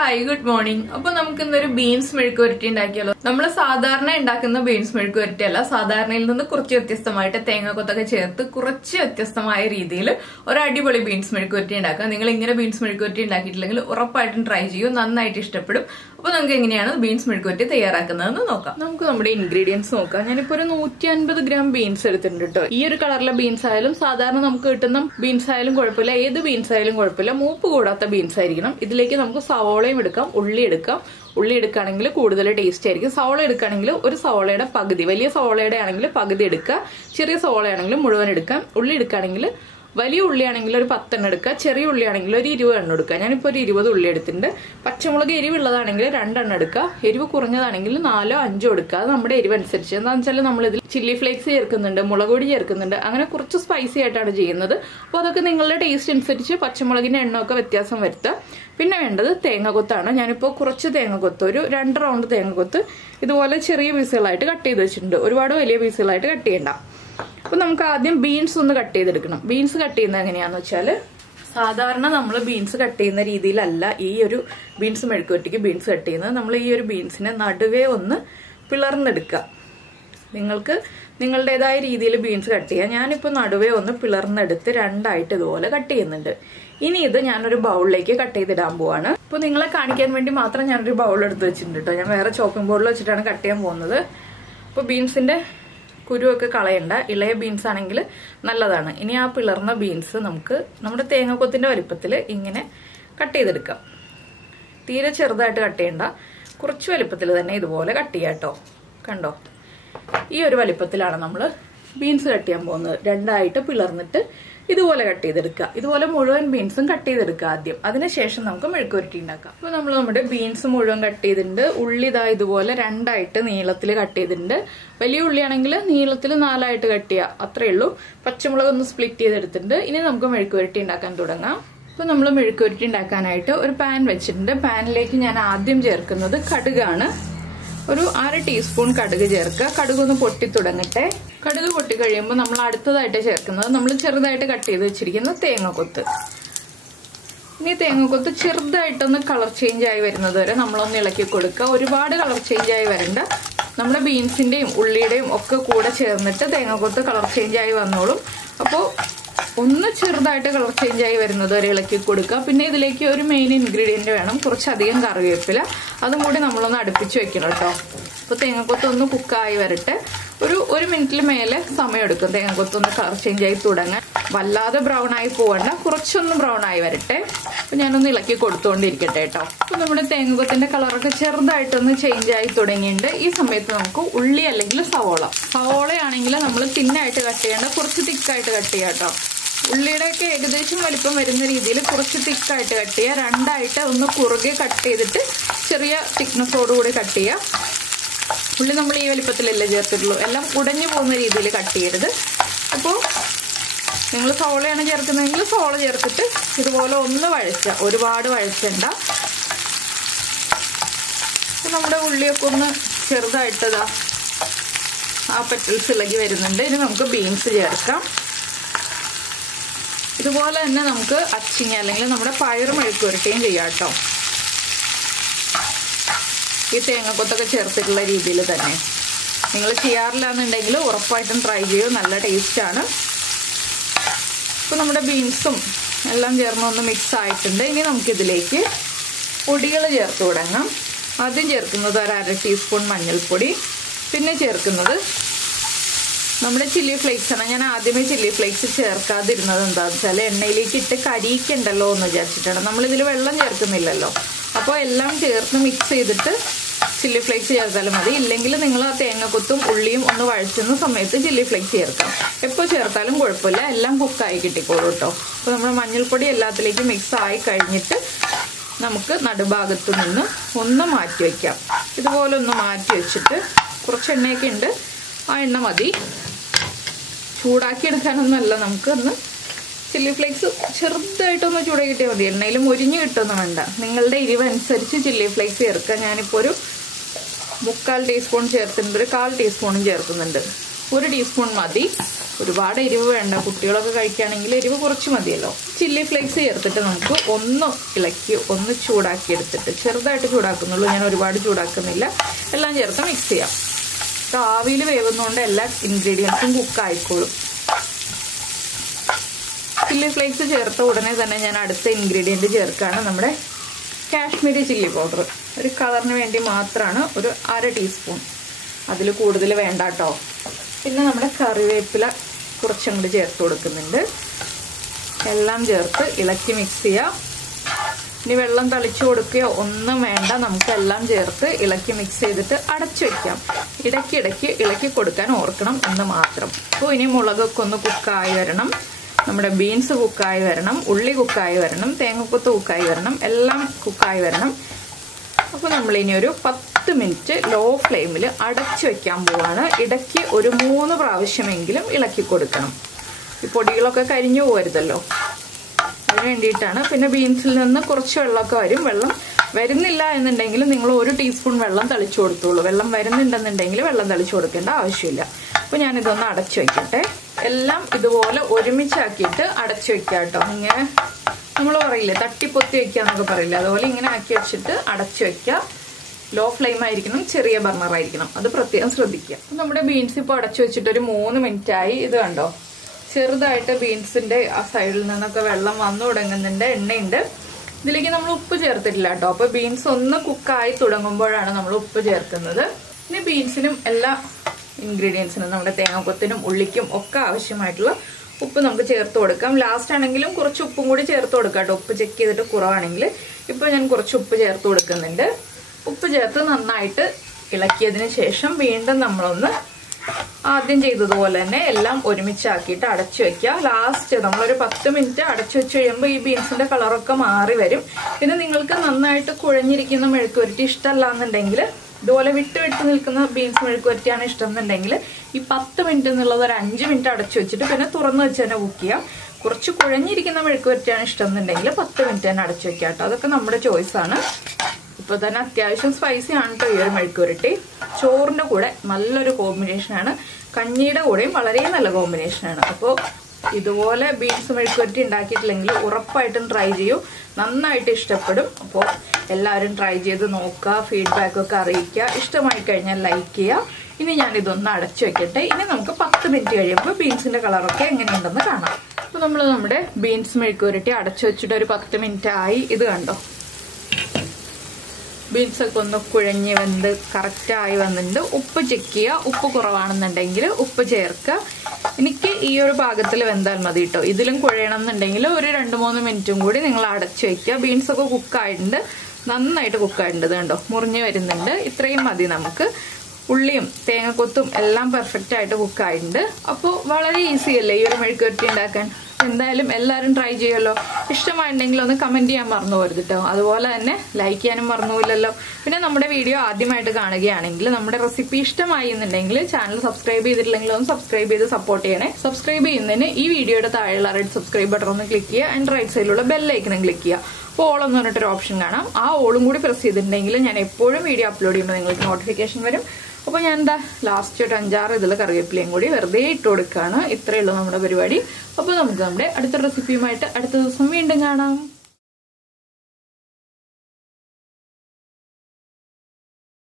Hi good morning. അപ്പൊ നമുക്ക് ഇന്നൊരു ബീൻസ് മെഴുക്ക് വരട്ടി ഉണ്ടാക്കിയാലോ. നമ്മൾ സാധാരണ ഉണ്ടാക്കുന്ന ബീൻസ് മെഴുക്ക് വരട്ടി അല്ല, സാധാരണയിൽ നിന്ന് കുറച്ച് വ്യത്യസ്തമായിട്ട് തേങ്ങാക്കൊത്തൊക്കെ ചേർത്ത് കുറച്ച് വ്യത്യസ്തമായ രീതിയിൽ ഒരു അടിപൊളി ബീൻസ് മെഴുക്ക് വരട്ടി ഉണ്ടാക്കാം. നിങ്ങൾ ഇങ്ങനെ ബീൻസ് മെഴുക്ക് വരട്ടി ഉണ്ടാക്കിയിട്ടില്ലെങ്കിൽ ഉറപ്പായിട്ടും ട്രൈ ചെയ്യൂ, നന്നായിട്ട് ഇഷ്ടപ്പെടും. അപ്പൊ നമുക്ക് എങ്ങനെയാണ് ബീൻസ് മെഴുക്ക് വരട്ടി തയ്യാറാക്കുന്നതെന്ന് നോക്കാം. നമുക്ക് നമ്മുടെ ഇൻഗ്രീഡിയൻസ് നോക്കാം. ഞാനിപ്പോ ഒരു 150 ഗ്രാം ബീൻസ് എടുത്തിട്ടുണ്ട് കേട്ടോ. ഈ ഒരു കളറിലെ ബീൻസ് ആയാലും സാധാരണ നമുക്ക് കിട്ടുന്ന ബീൻസ് ആയാലും കുഴപ്പമില്ല, ഏത് ബീൻസ് ആയാലും കുഴപ്പമില്ല, മൂപ്പ് കൂടാത്ത ബീൻസ് ആയിരിക്കണം. ഇതിലേക്ക് നമുക്ക് സവോളയും എടുക്കാം, ഉള്ളി എടുക്കാം. ഉള്ളി എടുക്കുകയാണെങ്കിൽ കൂടുതൽ ടേസ്റ്റ് ആയിരിക്കും. സവോള എടുക്കുകയാണെങ്കിൽ ഒരു സവോളയുടെ പകുതി, വലിയ സവോളയുടെ ആണെങ്കിൽ പകുതി എടുക്കുക, ചെറിയ സവോള ആണെങ്കിൽ മുഴുവൻ എടുക്കാം. ഉള്ളി എടുക്കുകയാണെങ്കിൽ വലിയ ഉള്ളിയാണെങ്കിൽ ഒരു 10 എണ്ണം എടുക്കുക, ചെറിയ ഉള്ളിയാണെങ്കിൽ ഒരു 20 എണ്ണം എടുക്കുക. ഞാനിപ്പോൾ ഒരു 20 ഉള്ളി എടുത്തിട്ടുണ്ട്. പച്ചമുളക് എരിവുള്ളതാണെങ്കിൽ 2 എണ്ണം എടുക്കുക, എരിവ് കുറഞ്ഞതാണെങ്കിൽ 4 or 5 എടുക്കുക. അത് നമ്മുടെ എരിവ് അനുസരിച്ച്. എന്താണെന്ന് വെച്ചാൽ നമ്മളിതിൽ ചില്ലി ഫ്ലേക്സ് ചേർക്കുന്നുണ്ട്, മുളക് പൊടി ചേർക്കുന്നുണ്ട്, അങ്ങനെ കുറച്ച് സ്പൈസി ആയിട്ടാണ് ചെയ്യുന്നത്. അപ്പോൾ അതൊക്കെ നിങ്ങളുടെ ടേസ്റ്റ് അനുസരിച്ച് പച്ചമുളകിന്റെ എണ്ണമൊക്കെ വ്യത്യാസം വരുത്തുക. പിന്നെ വേണ്ടത് തേങ്ങാക്കൊത്താണ്. ഞാനിപ്പോൾ കുറച്ച് തേങ്ങാക്കൊത്ത്, ഒരു 2 റൗണ്ട് തേങ്ങാക്കൊത്ത് ഇതുപോലെ ചെറിയ പീസുകളായിട്ട് കട്ട് ചെയ്ത് വെച്ചിട്ടുണ്ട്. ഒരുപാട് വലിയ പീസുകളായിട്ട് കട്ട് ചെയ്യണ്ട. അപ്പൊ നമുക്ക് ആദ്യം ബീൻസ് ഒന്ന് കട്ട് ചെയ്തെടുക്കണം. ബീൻസ് കട്ട് ചെയ്യുന്നത് എങ്ങനെയാന്ന് വെച്ചാല്, സാധാരണ നമ്മൾ ബീൻസ് കട്ട് ചെയ്യുന്ന രീതിയിലല്ല ഈ ഒരു ബീൻസ് മെഴുക്കുവരട്ടിക്ക് ബീൻസ് കട്ട് ചെയ്യുന്നത്. നമ്മൾ ഈ ഒരു ബീൻസിനെ നടുവേ ഒന്ന് പിളർന്നെടുക്കുക. നിങ്ങൾക്ക് നിങ്ങളുടേതായ രീതിയിൽ ബീൻസ് കട്ട് ചെയ്യാം. ഞാനിപ്പോൾ നടുവേ ഒന്ന് പിളർന്നെടുത്ത് 2ആയിട്ട് ഇതുപോലെ കട്ട് ചെയ്യുന്നുണ്ട്. ഇനി ഇത് ഞാനൊരു ബൗളിലേക്ക് കട്ട് ചെയ്തിടാൻ പോവാണ്. ഇപ്പൊ നിങ്ങളെ കാണിക്കാൻ വേണ്ടി മാത്രം ഞാനൊരു ബൗൾ എടുത്ത് വെച്ചിട്ടുണ്ട് കേട്ടോ. ഞാൻ വേറെ ചോപ്പിംഗ് ബോർഡിൽ വെച്ചിട്ടാണ് കട്ട് ചെയ്യാൻ പോകുന്നത്. അപ്പൊ ബീൻസിന്റെ കുരുവൊക്കെ കളയണ്ട, ഇളയ ബീൻസ് ആണെങ്കിൽ നല്ലതാണ്. ഇനി ആ പിളർന്ന ബീൻസ് നമുക്ക് നമ്മുടെ തേങ്ങാക്കൊത്തിന്റെ വലിപ്പത്തിൽ ഇങ്ങനെ കട്ട് ചെയ്തെടുക്കാം. തീരെ ചെറുതായിട്ട് കട്ട് ചെയ്യണ്ട, കുറച്ച് വലിപ്പത്തിൽ തന്നെ ഇതുപോലെ കട്ട് ചെയ്യാം കേട്ടോ. കണ്ടോ, ഈ ഒരു വലിപ്പത്തിലാണ് നമ്മൾ ബീൻസ് കട്ട് ചെയ്യാൻ പോകുന്നത്. 2ആയിട്ട് പിളർന്നിട്ട് ഇതുപോലെ കട്ട് ചെയ്തെടുക്കുക. ഇതുപോലെ മുഴുവൻ ബീൻസും കട്ട് ചെയ്തെടുക്കുക ആദ്യം. അതിനുശേഷം നമുക്ക് മെഴുക്ക് വരട്ടി ഉണ്ടാക്കാം. അപ്പൊ നമ്മൾ നമ്മുടെ ബീൻസ് മുഴുവൻ കട്ട് ചെയ്തിട്ടുണ്ട്. ഉള്ളി ഇതാ ഇതുപോലെ 2ആയിട്ട് നീളത്തിൽ കട്ട് ചെയ്തിട്ടുണ്ട്. വലിയ ഉള്ളിയാണെങ്കിൽ നീളത്തിൽ 4ആയിട്ട് കട്ട് ചെയ്യുക, അത്രേ ഉള്ളൂ. പച്ചമുളക് ഒന്ന് സ്പ്ലിറ്റ് ചെയ്തെടുത്തിട്ടുണ്ട്. ഇനി നമുക്ക് മെഴുക്ക് വരട്ടി ഉണ്ടാക്കാൻ തുടങ്ങാം. അപ്പൊ നമ്മൾ മെഴുക്ക് വരട്ടി ഉണ്ടാക്കാനായിട്ട് ഒരു പാൻ വെച്ചിട്ടുണ്ട്. പാനിലേക്ക് ഞാൻ ആദ്യം ചേർക്കുന്നത് കടുകാണ്. ഒരു 1/2 ടീസ്പൂൺ കടുക് ചേർക്കുക. കടുക് ഒന്ന് പൊട്ടി തുടങ്ങട്ടെ. കടുക് പൊട്ടി കഴിയുമ്പോൾ നമ്മൾ അടുത്തതായിട്ട് ചേർക്കുന്നത് നമ്മൾ ചെറുതായിട്ട് കട്ട് ചെയ്ത് വെച്ചിരിക്കുന്ന തേങ്ങാക്കൊത്ത്. ഇനി തേങ്ങാക്കൊത്ത് ചെറുതായിട്ടൊന്ന് കളർ ചേഞ്ച് ആയി വരുന്നത് വരെ നമ്മളൊന്ന് ഇളക്കി കൊടുക്കുക. ഒരുപാട് കളർ ചേഞ്ച് ആയി വരണ്ട. നമ്മുടെ ബീൻസിന്റെയും ഉള്ളിയുടെയും ഒക്കെ കൂടെ ചേർന്നിട്ട് തേങ്ങാക്കൊത്ത് കളർ ചേഞ്ച് ആയി വന്നോളും. അപ്പോൾ ഒന്ന് ചെറുതായിട്ട് കളർ ചേഞ്ച് ആയി വരുന്നത് വരെ ഇളക്കി കൊടുക്കുക. പിന്നെ ഇതിലേക്ക് ഒരു മെയിൻ ഇൻഗ്രീഡിയന്റ് വേണം, കുറച്ചധികം കറിവേപ്പില. അതും കൂടി നമ്മളൊന്ന് അടുപ്പിച്ച് വെക്കണം കേട്ടോ. അപ്പൊ തേങ്ങാക്കൊത്ത് ഒന്ന് കുക്കായി വരട്ടെ. ഒരു 1 മിനിറ്റിൽ മേലെ സമയം എടുക്കും തേങ്ങാക്കൊത്ത് ഒന്ന് കളർ ചേഞ്ച് ആയി തുടങ്ങാൻ. വല്ലാതെ ബ്രൗൺ ആയി പോകണ്ട, കുറച്ചൊന്ന് ബ്രൗൺ ആയി വരട്ടെ. അപ്പൊ ഞാനൊന്ന് ഇളക്കി കൊടുത്തുകൊണ്ടിരിക്കട്ടെ കേട്ടോ. അപ്പൊ നമ്മുടെ തേങ്ങാക്കൊത്തിന്റെ കളറൊക്കെ ചെറുതായിട്ടൊന്ന് ചേഞ്ച് ആയി തുടങ്ങിയിട്ടുണ്ട്. ഈ സമയത്ത് നമുക്ക് ഉള്ളി അല്ലെങ്കിൽ സവോളയാണെങ്കിൽ നമ്മൾ തിന്നായിട്ട് കട്ട് ചെയ്യേണ്ട, കുറച്ച് തിക്കായിട്ട് കട്ട് ചെയ്യാം കേട്ടോ. ഉള്ളിയുടെ ഒക്കെ ഏകദേശം വലിപ്പം വരുന്ന രീതിയിൽ കുറച്ച് തിക്കായിട്ട് കട്ട് ചെയ്യുക. 2ആയിട്ട് ഒന്ന് കുറുകെ കട്ട് ചെയ്തിട്ട് ചെറിയ തിക്നെസ്സോടുകൂടി കട്ട് ചെയ്യുക. ഉള്ളി നമ്മൾ ഈ വലിപ്പത്തിലല്ലേ ചേർത്തിട്ടുള്ളൂ, എല്ലാം ഉടഞ്ഞു പോകുന്ന രീതിയിൽ കട്ട് ചെയ്യരുത്. അപ്പോൾ നിങ്ങൾ സവോളയാണ് ചേർക്കുന്നതെങ്കിൽ സവോള ചേർത്തിട്ട് ഇതുപോലെ ഒന്ന് വഴറ്റുക, ഒരുപാട് വഴറ്റണ്ട. നമ്മുടെ ഉള്ളിയൊക്കെ ഒന്ന് ചെറുതായിട്ടതാ ആ പെറ്റൽസ് ഇളകി വരുന്നുണ്ട്. ഇനി നമുക്ക് ബീൻസ് ചേർക്കാം. ഇതുപോലെ തന്നെ നമുക്ക് അച്ചിങ്ങ അല്ലെങ്കിൽ നമ്മുടെ പയറ് മെഴുക്ക് വരട്ടിയും ചെയ്യാം കേട്ടോ. ഈ തേങ്ങാക്കൊത്തൊക്കെ ചേർത്തിട്ടുള്ള രീതിയിൽ തന്നെ നിങ്ങൾ ചെയ്യാറില്ല എന്നുണ്ടെങ്കിൽ ഉറപ്പായിട്ടും ട്രൈ ചെയ്യൂ, നല്ല ടേസ്റ്റാണ്. ഇപ്പം നമ്മുടെ ബീൻസും എല്ലാം ചേർന്ന് ഒന്ന് മിക്സ് ആയിട്ടുണ്ട്. ഇനി നമുക്കിതിലേക്ക് പൊടികൾ ചേർത്ത് തുടങ്ങാം. ആദ്യം ചേർക്കുന്നത് ഒരു 1/2 ടീസ്പൂൺ മഞ്ഞൾപ്പൊടി. പിന്നെ ചേർക്കുന്നത് നമ്മുടെ ചില്ലി ഫ്ലേക്സ് ആണ്. ഞാൻ ആദ്യമേ ചില്ലി ഫ്ലേക്സ് ചേർക്കാതിരുന്നത് എന്താണെന്ന് വെച്ചാൽ എണ്ണയിലേക്ക് ഇട്ട് കരിയിക്കണ്ടല്ലോ എന്ന് വിചാരിച്ചിട്ടാണ്. നമ്മളിതിൽ വെള്ളം ചേർക്കുന്നില്ലല്ലോ. അപ്പോൾ എല്ലാം ചേർത്ത് മിക്സ് ചെയ്തിട്ട് ചില്ലി ഫ്ലേക്സ് ചേർത്താലും മതി. ഇല്ലെങ്കിൽ നിങ്ങൾ ആ തേങ്ങക്കൊത്തും ഉള്ളിയും ഒന്ന് വഴറ്റുന്ന സമയത്ത് ചില്ലി ഫ്ലേക്സ് ചേർക്കാം. എപ്പോൾ ചേർത്താലും കുഴപ്പമില്ല, എല്ലാം കുക്കായി കിട്ടിക്കോളൂ കേട്ടോ. അപ്പോൾ നമ്മുടെ മഞ്ഞൾപ്പൊടി എല്ലാത്തിലേക്കും മിക്സ് ആയി കഴിഞ്ഞിട്ട് നമുക്ക് നടുഭാഗത്ത് നിന്ന് ഒന്ന് മാറ്റി വയ്ക്കാം. ഇതുപോലെ ഒന്ന് മാറ്റി വെച്ചിട്ട് കുറച്ച് എണ്ണയൊക്കെ ഉണ്ട്, ആ എണ്ണ മതി. ചൂടാക്കി എടുക്കാനൊന്നുമല്ല, നമുക്ക് ഒന്ന് ചില്ലി ഫ്ലേക്സ് ചെറുതായിട്ടൊന്ന് ചൂടാക്കി കിട്ടിയാൽ മതി. എണ്ണയിൽ മൊരിഞ്ഞ് കിട്ടുമൊന്നും വേണ്ട. നിങ്ങളുടെ എരിവ് അനുസരിച്ച് ചില്ലി ഫ്ലേക്സ് ചേർക്കുക. ഞാനിപ്പോൾ ഒരു 3/4 ടീസ്പൂൺ ചേർത്തിട്ടുണ്ട്, ഒരു 1/4 ടീസ്പൂണും ചേർക്കുന്നുണ്ട്. 1 ടീസ്പൂൺ മതി, ഒരുപാട് എരിവ് വേണ്ട. കുട്ടികളൊക്കെ കഴിക്കുകയാണെങ്കിൽ എരിവ് കുറച്ച് മതിയല്ലോ. ചില്ലി ഫ്ലേക്സ് ചേർത്തിട്ട് നമുക്ക് ഒന്ന് ഇളക്കി ഒന്ന് ചൂടാക്കി എടുത്തിട്ട്, ചെറുതായിട്ട് ചൂടാക്കുന്നുള്ളൂ, ഞാൻ ഒരുപാട് ചൂടാക്കുന്നില്ല. എല്ലാം ചേർത്ത് മിക്സ് ചെയ്യാം. ആവിയിൽ വേവുന്നതുകൊണ്ട് എല്ലാ ഇൻഗ്രീഡിയൻസും കുക്കായിക്കോളും. ചില്ലി ഫ്ലേക്സ് ചേർത്ത ഉടനെ തന്നെ ഞാൻ അടുത്ത ഇൻഗ്രീഡിയൻറ്റ് ചേർക്കുകയാണ്, നമ്മുടെ കാശ്മീരി ചില്ലി പൗഡർ. ഒരു കളറിന് വേണ്ടി മാത്രമാണ്, ഒരു 1/2 ടീസ്പൂൺ, അതിൽ കൂടുതൽ വേണ്ട കേട്ടോ. പിന്നെ നമ്മുടെ കറിവേപ്പില കുറച്ചും കൂടി ചേർത്ത് കൊടുക്കുന്നുണ്ട്. എല്ലാം ചേർത്ത് ഇളക്കി മിക്സ് ചെയ്യാം. ഇനി വെള്ളം തളിച്ചു കൊടുക്കുകയോ ഒന്നും വേണ്ട, നമുക്കെല്ലാം ചേർത്ത് ഇളക്കി മിക്സ് ചെയ്തിട്ട് അടച്ചു വെക്കാം. ഇടയ്ക്കിടയ്ക്ക് ഇളക്കി കൊടുക്കാൻ ഓർക്കണം എന്ന് മാത്രം. അപ്പോൾ ഇനി മുളകൊക്കെ ഒന്ന് കുക്കായി വരണം, നമ്മുടെ ബീൻസ് കുക്കായി വരണം, ഉള്ളി കുക്കായി വരണം, തേങ്ങക്കൊത്ത് കുക്കായി വരണം, എല്ലാം കുക്കായി വരണം. അപ്പോൾ നമ്മളിനി ഒരു 10 മിനിറ്റ് ലോ ഫ്ലെയിമിൽ അടച്ചു വെക്കാൻ പോവാണ്. ഇടയ്ക്ക് ഒരു 3 പ്രാവശ്യമെങ്കിലും ഇളക്കി കൊടുക്കണം. ഈ പൊടികളൊക്കെ കരിഞ്ഞു പോകരുതല്ലോ, അതിന് വേണ്ടിയിട്ടാണ്. പിന്നെ ബീൻസിൽ നിന്ന് കുറച്ച് വെള്ളമൊക്കെ വരും. വെള്ളം വരുന്നില്ല എന്നുണ്ടെങ്കിൽ നിങ്ങൾ 1 ടീസ്പൂൺ വെള്ളം തളിച്ചു കൊടുത്തോളൂ. വെള്ളം വരുന്നുണ്ടെന്നുണ്ടെങ്കിൽ വെള്ളം തളിച്ചു കൊടുക്കേണ്ട ആവശ്യമില്ല. അപ്പോൾ ഞാനിതൊന്ന് അടച്ചു വയ്ക്കട്ടെ. എല്ലാം ഇതുപോലെ ഒരുമിച്ചാക്കിയിട്ട് അടച്ചു വെക്കുക കേട്ടോ. ഇങ്ങനെ നമ്മൾ പറയില്ലേ തട്ടിപ്പൊത്തി വെക്കുക എന്നൊക്കെ പറയില്ലേ, അതുപോലെ ഇങ്ങനെ ആക്കി വെച്ചിട്ട് അടച്ചു വെക്കുക. ലോ ഫ്ലെയിം ആയിരിക്കണം, ചെറിയ ബർണർ ആയിരിക്കണം, അത് പ്രത്യേകം ശ്രദ്ധിക്കുക. നമ്മുടെ ബീൻസ് ഇപ്പോൾ അടച്ചു വെച്ചിട്ട് ഒരു 3 മിനിറ്റ് ആയി. ഇത് കണ്ടോ, ചെറുതായിട്ട് ബീൻസിന്റെ ആ സൈഡിൽ നിന്നൊക്കെ വെള്ളം വന്നു തുടങ്ങുന്നുണ്ട്, എണ്ണയുണ്ട്. ഇതിലേക്ക് നമ്മൾ ഉപ്പ് ചേർത്തിട്ടില്ല കേട്ടോ. അപ്പൊ ബീൻസ് ഒന്ന് കുക്കായി തുടങ്ങുമ്പോഴാണ് നമ്മൾ ഉപ്പ് ചേർക്കുന്നത്. ഇനി ബീൻസിനും എല്ലാ ഇൻഗ്രീഡിയൻസിനും, നമ്മുടെ തേങ്ങാക്കൊത്തിനും ഉള്ളിക്കും ഒക്കെ ആവശ്യമായിട്ടുള്ള ഉപ്പ് നമുക്ക് ചേർത്ത് കൊടുക്കാം. ലാസ്റ്റ് ആണെങ്കിലും കുറച്ച് ഉപ്പും കൂടി ചേർത്ത് കൊടുക്കാം കേട്ടോ, ഉപ്പ് ചെക്ക് ചെയ്തിട്ട് കുറവാണെങ്കിൽ. ഇപ്പോൾ ഞാൻ കുറച്ച് ഉപ്പ് ചേർത്ത് കൊടുക്കുന്നുണ്ട്. ഉപ്പ് ചേർത്ത് നന്നായിട്ട് ഇളക്കിയതിന് ശേഷം വീണ്ടും നമ്മളൊന്ന് ആദ്യം ചെയ്തതുപോലെ തന്നെ എല്ലാം ഒരുമിച്ചാക്കിയിട്ട് അടച്ചു വെക്കുക. ലാസ്റ്റ് നമ്മളൊരു 10 മിനിറ്റ് അടച്ചു വെച്ച് കഴിയുമ്പോൾ ഈ ബീൻസിന്റെ കളറൊക്കെ മാറി വരും. പിന്നെ നിങ്ങൾക്ക് നന്നായിട്ട് കുഴഞ്ഞിരിക്കുന്ന മെഴുക്കുവരട്ടി ഇഷ്ടമല്ല എന്നുണ്ടെങ്കിൽ, ഇതുപോലെ വിട്ട് നിൽക്കുന്ന ബീൻസ് മെഴുക്കുവരട്ടിയാണ് ഇഷ്ടം എന്നുണ്ടെങ്കിൽ, ഈ 10 മിനിറ്റ് എന്നുള്ളത് ഒരു 5 മിനിറ്റ് അടച്ചു വെച്ചിട്ട് പിന്നെ തുറന്നു വെച്ച് തന്നെ കുക്ക് ചെയ്യാം. കുറച്ച് കുഴഞ്ഞിരിക്കുന്ന മെഴുക്കുവരട്ടിയാണ് ഇഷ്ടം എന്നുണ്ടെങ്കിൽ 10 മിനിറ്റ് തന്നെ അടച്ചു വെക്കാം കേട്ടോ. അതൊക്കെ നമ്മുടെ ചോയ്സാണ്. ഇപ്പൊ തന്നെ അത്യാവശ്യം സ്പൈസി ആണ് കേട്ടോ ഈ ഒരു മെഴുക്കുവരട്ടി. ചോറിന്റെ കൂടെ നല്ലൊരു കോമ്പിനേഷനാണ്, കഞ്ഞിയുടെ കൂടെയും വളരെ നല്ല കോമ്പിനേഷനാണ്. അപ്പോൾ ഇതുപോലെ ബീൻസ് മെഴുക്കുവരട്ടി ഉണ്ടാക്കിയിട്ടില്ലെങ്കിൽ ഉറപ്പായിട്ടും ട്രൈ ചെയ്യൂ, നന്നായിട്ട് ഇഷ്ടപ്പെടും. അപ്പോൾ എല്ലാവരും ട്രൈ ചെയ്ത് നോക്കുക, ഫീഡ്ബാക്കൊക്കെ അറിയിക്കുക. ഇഷ്ടമായി കഴിഞ്ഞാൽ ലൈക്ക് ചെയ്യുക. ഇനി ഞാനിതൊന്ന് അടച്ചു വെക്കട്ടെ. ഇനി നമുക്ക് 10 മിനിറ്റ് കഴിയുമ്പോൾ ബീൻസിന്റെ കളറൊക്കെ എങ്ങനെയുണ്ടെന്ന് കാണാം. അപ്പോൾ നമ്മൾ നമ്മുടെ ബീൻസ് മെഴുക്കുവരട്ടി അടച്ചു വെച്ചിട്ട് ഒരു 10 മിനിറ്റ് ആയി. ഇത് കണ്ടോ, ബീൻസൊക്കെ ഒന്ന് കുഴഞ്ഞ് വെന്ത് കറക്റ്റായി വന്നിട്ടുണ്ട്. ഉപ്പ് ചെക്ക് ചെയ്യുക, ഉപ്പ് കുറവാണെന്നുണ്ടെങ്കിൽ ഉപ്പ് ചേർക്കുക. എനിക്ക് ഈ ഒരു പാകത്തിൽ വെന്താൽ മതി കേട്ടോ. ഇതിലും കുഴയണം എന്നുണ്ടെങ്കിൽ ഒരു 2-3 മിനിറ്റും കൂടി നിങ്ങൾ അടച്ചു വയ്ക്കുക. ബീൻസൊക്കെ കുക്കായിട്ടുണ്ട്, നന്നായിട്ട് കുക്കായിട്ടുണ്ട്. കണ്ടോ, മുറിഞ്ഞ് വരുന്നുണ്ട്. ഇത്രയും മതി നമുക്ക്. ഉള്ളിയും തേങ്ങക്കൊത്തും എല്ലാം പെർഫെക്റ്റ് ആയിട്ട് കുക്കായിട്ടുണ്ട്. അപ്പോൾ വളരെ ഈസി അല്ലേ ഈ ഒരു മെഴുക്കുവരട്ടി ഉണ്ടാക്കാൻ. എന്തായാലും എല്ലാവരും ട്രൈ ചെയ്യുമല്ലോ. ഇഷ്ടമായിട്ടുണ്ടെങ്കിൽ ഒന്ന് കമന്റ് ചെയ്യാൻ മറന്നു പോരുത് കേട്ടോ. അതുപോലെ തന്നെ ലൈക്ക് ചെയ്യാനും മറന്നുപോയില്ലല്ലോ. പിന്നെ നമ്മുടെ വീഡിയോ ആദ്യമായിട്ട് കാണുകയാണെങ്കിൽ, നമ്മുടെ റെസിപ്പി ഇഷ്ടമായി എന്നുണ്ടെങ്കിൽ ചാനൽ സബ്സ്ക്രൈബ് ചെയ്തിട്ടില്ലെങ്കിൽ ഒന്ന് സബ്സ്ക്രൈബ് ചെയ്ത് സപ്പോർട്ട് ചെയ്യണേ. സബ്സ്ക്രൈബ് ചെയ്യുന്നതിന് ഈ വീഡിയോയുടെ താഴെയുള്ള റെഡ് സബ്സ്ക്രൈബ് ബട്ടൺ ഒന്ന് ക്ലിക്ക് ചെയ്യുക. ആൻഡ് റൈറ്റ് സൈഡിലുള്ള ബെല്ലൈക്കനും ക്ലിക്ക് ചെയ്യുക. അപ്പോൾ ഓൾ എന്ന് പറഞ്ഞിട്ടൊരു ഓപ്ഷൻ കാണാം. ആ ഓളും കൂടി പ്രസ് ചെയ്തിട്ടുണ്ടെങ്കിൽ ഞാൻ എപ്പോഴും വീഡിയോ അപ്ലോഡ് ചെയ്യുമ്പോൾ നിങ്ങൾക്ക് നോട്ടിഫിക്കേഷൻ വരും. അപ്പോൾ ഞാൻ എന്താ ലാസ്റ്റ് ഒരു 5-6 ഇതിൽ കറിവേപ്പിലയും കൂടി വെറുതെ ഇട്ട് കൊടുക്കുകയാണ്. ഇത്രയേ ഉള്ളൂ നമ്മുടെ പരിപാടി. അപ്പോൾ നമുക്ക് നമ്മുടെ അടുത്ത റെസിപ്പിയുമായിട്ട് അടുത്ത ദിവസം വീണ്ടും കാണാം.